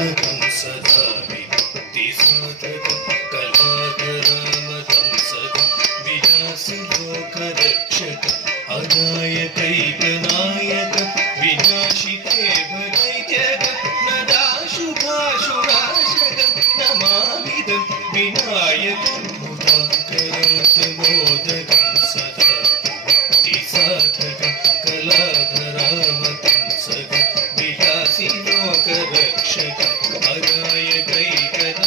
मोदकं सदा विमुक्तिसाधकं कलाकरामतं सदा विलासिलोकरक्षकं अनायकैकनायकं विनाशिते भदैत्यकं नदाशुभाशुनाशकं नमामिदं विनायकं मुदाकरात् मोदकं सदा विमुक्तिसाधकं कलाकरामतं सदा विलासिलोकरक्षकं अनायकैकनायकं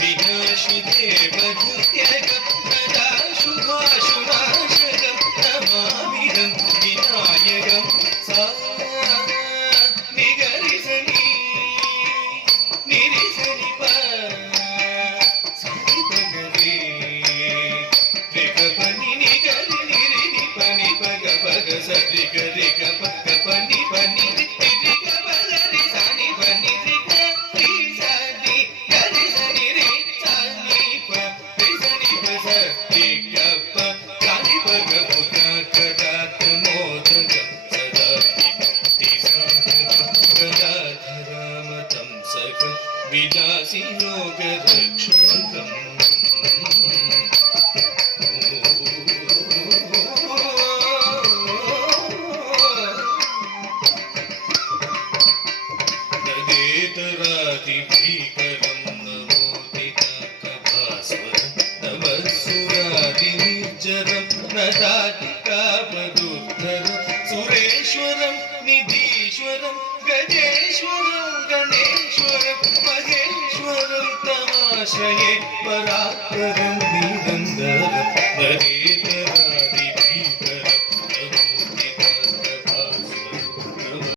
विनाशिते भदैत्यकं नदाशुभाशुनाशकं नमामिदं विनायकं सा निगरिसनि निरिसनि प सनि पगरे रिगपनि निगरि निरि पनि पग पग सरि गरि ग पग पनि पनि निरि ग पगरि सनि पनि रिग रि सनि गरि सनि रि सनि प रि सनि प सरि ग प सनि पग मुदाकरात् मोदकं सदा विमुक्तिसाधकं कलाधरामतं सकं विलासिलोकरक्षकम् नदेतरादिभीकरं नमोदिताकभास्वरं नमस्सुरादिनिर्जरं नदातिकावदुद्धरं सुरेश्वरं निधीश्वरं गजेश्वरं गणेश्वरं महेश्वरं तमाश्रये परात्परं निरन्तरं